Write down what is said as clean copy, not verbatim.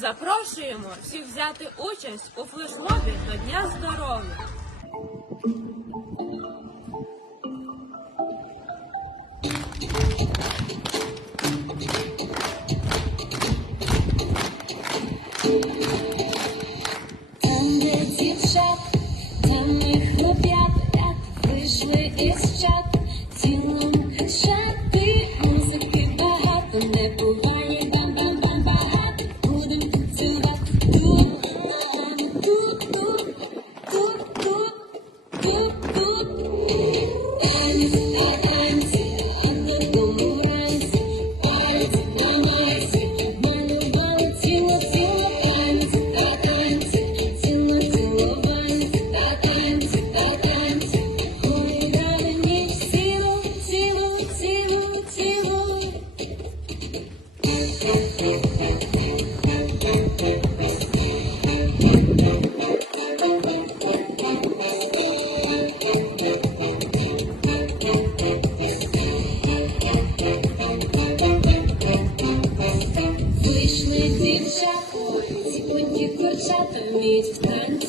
Запрошуємо всіх взяти участь у флешмобі до Дня здоров'я. Там, де дівчат, там ми хлоп'ята, вийшли із чат, цілом хачати, музики багато, не буває бам-бам-бам багато, будем танцювати тут, тут. Танці, а додому вранці, пальці на носі, малювали ціло танці, ціло танці, ой, дали ніч цілу. Вийшли дівчата, ці курчата вміють в танці.